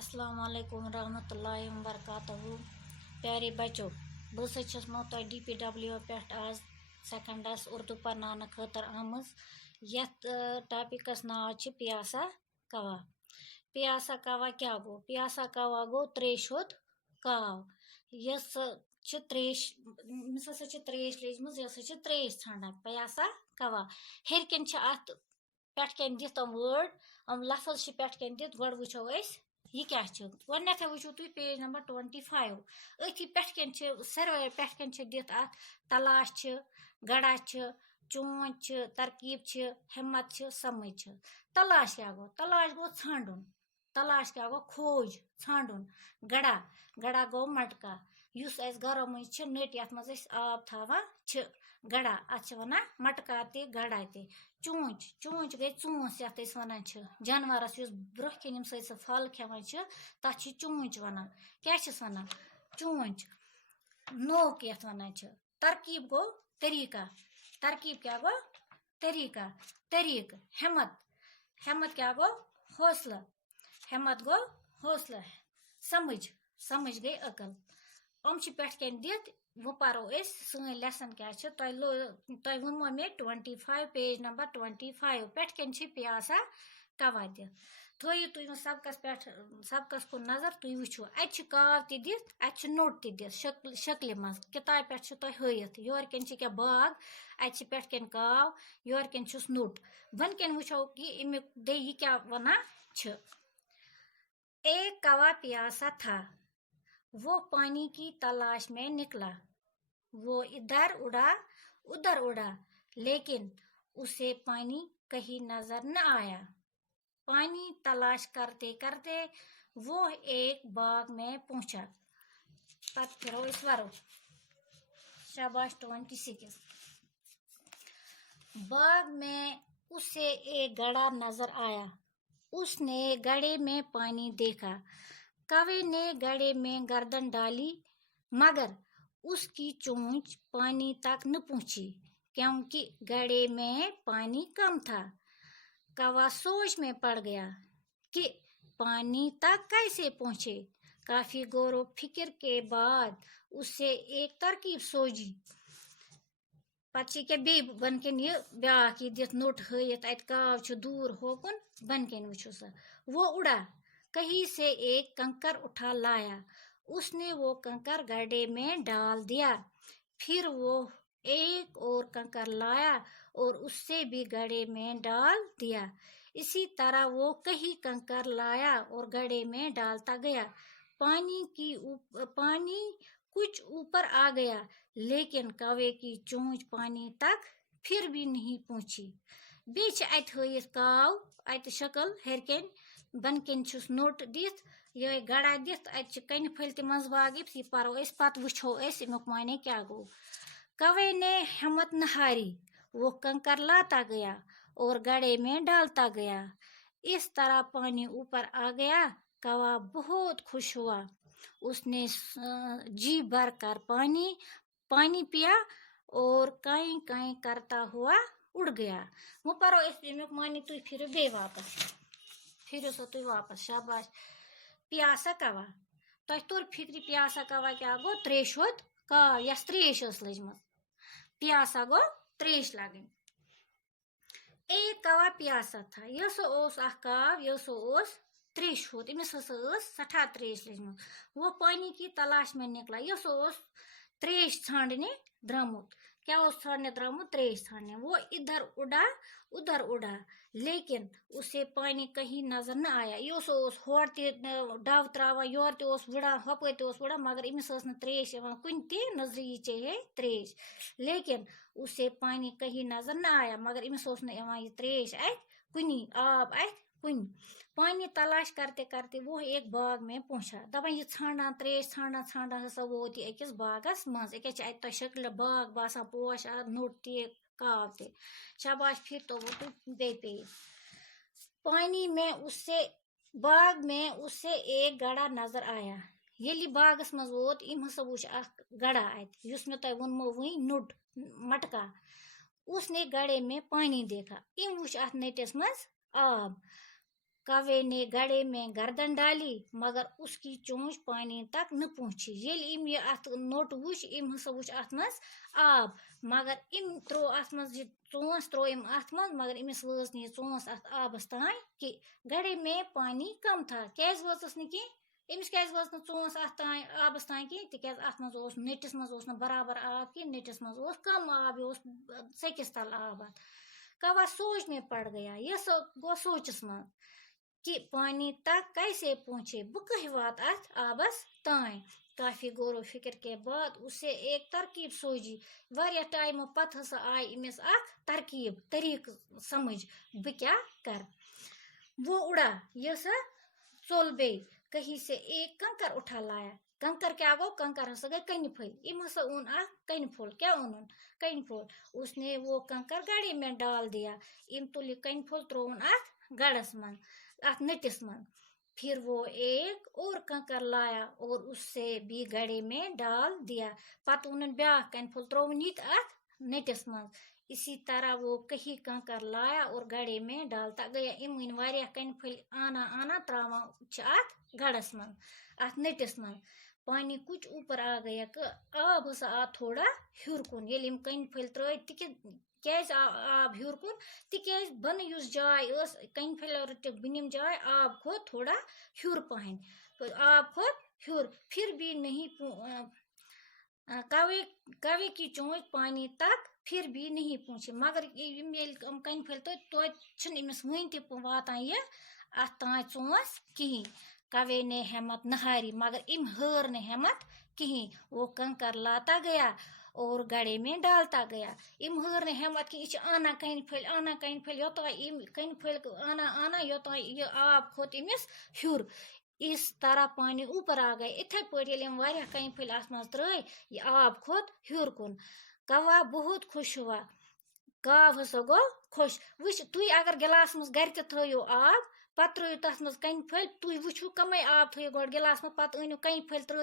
अस्सलाम वालेकुम रहमतुल्लाहि व बरकातहू। प्यारे बच्चों, बस छसमो तो DPW पे आज सेकंडस उर्दू पढ़ाने खतर आमज। यथ टॉपिकस नाव छ प्यासा कवा। प्यासा कवा क्या गो? प्यासा कवा गो त्रेश होत काव। यस छ त्रेश मिस हसा छ त्रेश लेजमज यस छ त्रेश छाना प्यासा कवा। हेरकन छ अत पेट कन दित वर्ड लफज छ पेट कन दित गड वुचो अस ये क्या गथ वो तुम पेज नंबर 25 अथी पे सरवे पे दित अत तलाश गड़ा चोंच तरकीब हिम्मत समझ। तलाश क्या गो? तलाश गो छांडुन। तलाश क्या गो? खोज छांडुन। गड़ा गड़ा गो मटका युस अस गरो मज नट यथ मज आब थावान गड़ा अत वन मटका ते गड़ा ते। चोंच चोंच गई चूस यथ वन जानवरस ब्रोह कन फल खेवान तथ चोंच वन। क्या वन? चोंच। नोक यथ वन। तरकीब गो तरीका। तरकीब क्या गो? तरीका। तरीक। हिम्मत। हिम्मत क्या गो? हौसला। हिम्मत गो हौसला। समझ। समझ गई अकल। पे कन दित वो पो सन लेसन क्या तुम वोनमो मे 25 पेज नंबर 25 पे कन प्यासा कवा थो तुम सबकस कुन नजर तुम वो अत काव दित अत नोट दित शक्ल मज किताब पे तुम हत योर कन क्या बाग अत पे कन काव योर कन नोट वन कन वो कि अमुक दे यह क्या वन। एक कवा प्यासा था, वो पानी की तलाश में निकला। वो इधर उड़ा उधर उड़ा लेकिन उसे पानी कहीं नजर न आया। पानी तलाश करते करते वो एक बाग में पहुंचा। शाबाश 26। बाग में उसे एक गड़ा नजर आया। उसने गड़े में पानी देखा। कौवे ने गड़े में गर्दन डाली मगर उसकी चोंच पानी तक न पहुंची क्योंकि गड़े में पानी कम था। कौवा सोच में पड़ गया कि पानी तक कैसे पहुंचे। काफी गौर फिक्र के बाद उसे एक तरकीब सोची। पत्ती के बे बनकन ये ब्याक ये दित नोट हयत अत काव दूर होकुन बनकन वो सा। वो उड़ा। कहीं से एक कंकर उठा लाया। उसने वो कंकर गड्ढे में डाल दिया। फिर वो एक और कंकर लाया और उससे भी गड्ढे में डाल दिया। इसी तरह वो कहीं कंकर लाया और गड्ढे में डालता गया। पानी कुछ ऊपर आ गया लेकिन कौवे की चोंच पानी तक फिर भी नहीं पहुंची। बेच अत हयत काव अत शक्ल हेरकन बनकन नोट दित ये गड़ा दित अत कन फल मज बाग ये पो पत वो अमुक माने क्या गो। कौवे ने हिम्मत न हारी। वो कंकर लाता गया और गड्ढे में डालता गया। इस तरह पानी ऊपर आ गया। कौवा बहुत खुश हुआ। उसने जी भर कर पानी पिया और काई काई करता हुआ उड़ गया। वो परो अमुक माने तुम फिर बे वापस फिर सो तुम वापस। शाबाश। प्यासा कवा तुम तोर फिक्र प्यासा कवा क्या गो? त्रेश होत काव यस त्रेश लजम प्यासा गो त्रेश लगन। एक कवा प्यासा था। यस काव यस त्रेश होत अमिस सठा त्रेश लजम। वो पानी की तलाश में निकला। यस त्रेश छांडने द्रमुत। क्या छांडने द्रमुत? त्रेश छांडने। वो इधर उड़ा उधर उड़ा लेकिन उसे पानी कहीं नजर न आया। यस होर डव त्रावा योर वुड़ा हप वुड़ा मगर अमिस त्रेश कुन नजर ये त्रेश लेकिन उसे पानी कहीं नजर न आया मगर अमिस ये त्रेश अत कुनी आब अत कुन। पानी तलाश करते करते वो एक बाग में पहुंचा। दपान ये छाना त्रेश छाना छाना हसा वोत अकिस बागस मज अत शक्ल बाग बासान पोश नोट ते काव ते। शाबाश। फिर तो वो तुम बे पेज। पानी में उससे बाग में उससे एक गड़ा नजर आया। ये बागस मज वोत इम हसा वो गड़ा अत युस मे तुम वोनमो वही नोट मटका। उसने गड़े में पानी देखा। इम वो अत नटिस मज आब। कौवे ने गड़े में गर्दन डाली मगर उसकी चोंच पानी तक न पहुंची। येल इम ये अत नोट वुच इम हसा वुच अत मज आब मगर इम त्रो अत मज ये चोंस त्रो इम अत मज मगर इमिस वज नी चोंस अत आबस ताई कि गड़े में पानी कम था। कैस वचस न कि इमिस कैस वच न चोंस अत ताई आबस ताई कि तिकैज अत मज ओस नेटिस मज ओस न बराबर आब कि नेटिस मज ओस कम आब ये ओस सेकिस तल आब। कौवा सोच में पड़ गया। ये गो सोचस मज कि पानी तक कैसे पहुंचे, बह कह वात अथ आबस ताई। काफी गौर फिक्र के बाद उसे एक तरकीब सोची। वारिया टाइम पत हसा आई इमिस अख तरकीब तरीक समझ बह क्या कर। वो उड़ा ये सा चोल बे कहीं से एक कंकर उठा लाया। कंकर क्या गो, कंकर हसा गए कन फल। इम हसा उन अख कन फल। क्या उन कन फल। उसने वो कंकर गाड़ी में डाल दिया। इम तुल कन फल त्रोन अथ गड़स मन अथ नटिस मन। फिर वो एक और कंकर लाया और उससे भी गड़े में डाल दिया। पत उन ब्या कन फल त्रोन यत अथ नटिस मन। इसी तरह वो कहीं कंकर लाया और गड़े में डालता गया। इमुन वारिया कन फल आना आना त्रावा अथ गड़स मन अथ नटिस मन। पानी कुछ ऊपर आ गया आब हसा आ थोड़ा हूर कुन। ये इम कन फल त्रो कैस आब हूर कुन तिकैज बन युस जाय कन फल बनिम जाय आब खो थोड़ा हूर पहन आब खो हूर। फिर भी नहीं कौवे कौवे की चोंच पानी तक फिर भी नहीं पहुंची। मगर कन फल तो इमिस वन त वातान ये अत ताई चोंस कहीं। कौवे ने हिम्मत न हारी मगर इम हार ने हिम्मत कहीं। वो कंकर लाता गया और गड़े में डालता गया। इम हार ने हिम्मत कि आना कन फल योत इम कन फल आना आना योत ये आब खोत इमिस हूर। इस तरह पानी ऊपर आ गए। इथे पे वारिया कन फल अत मज त्रय ये आब खोत हूर कुन। कौवा बहुत खुश हुआ। काव हसा गो खुश। वुच तुई अगर गिलास मज गर थो आब पत त्रो तथ मज कन फल तुई वुचु कमे आब थो गो गिलास मज पत अनु कन फल त्रो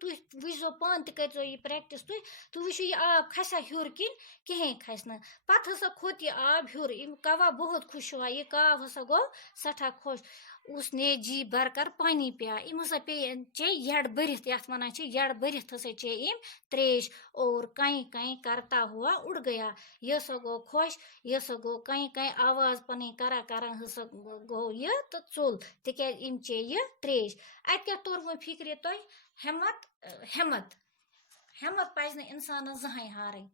तुई वुचो पान त कर ये प्रैक्टिस तुई वुचु ये आब खसा हूर किन कहें खस न। पत हसा खोत ये आब हूर। कौवा बहुत खुश हुआ। ये काव हसा गो सठा खुश। उसने जी भरकर पानी पिया। इम हसा पे चे यड़ भरित यथ वनान यड़ भरित हसा चे इम त्रेश और कई कई करता हुआ उड़ गया। यह सो गो खुश। यह सो गो कई कई आवाज पनी करा करा हसा गो ये तो चोल तिक इम चे ये त्रेश। अत क्या तोर वो फिक्र तो हिम्मत हिम्मत हिम्मत पज न इंसान जहां हारन।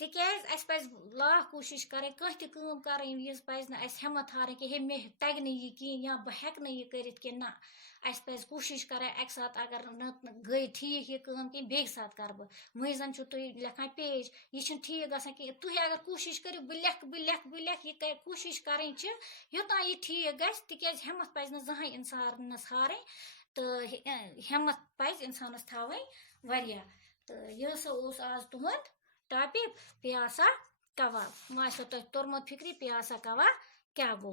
तिकैज अस पज लाख कोशिश करें कह तम करें वज पज न हिम्मत हारें कि हे मे तग ये कहें या बह हेक ये कर ना। अस पज कोशिश करें अक सात अगर न गई ठीक ये कम कि बे सात कर बह। मजन तुम लिखान पेज यह ठीक ग कि तुम अगर कोशिश करो बह लेख ये कोशिश करें योतान ये ठीक गस। तिकैज हिम्मत पज न जहां इंसानस हारें तो हिम्मत पज इंसानस थवनी वारिया। तो यह हसा आज तुहद टॉपिक प्यासा कौवा। वो तो तोरमुत फिक्री प्यासा कौवा क्या गो।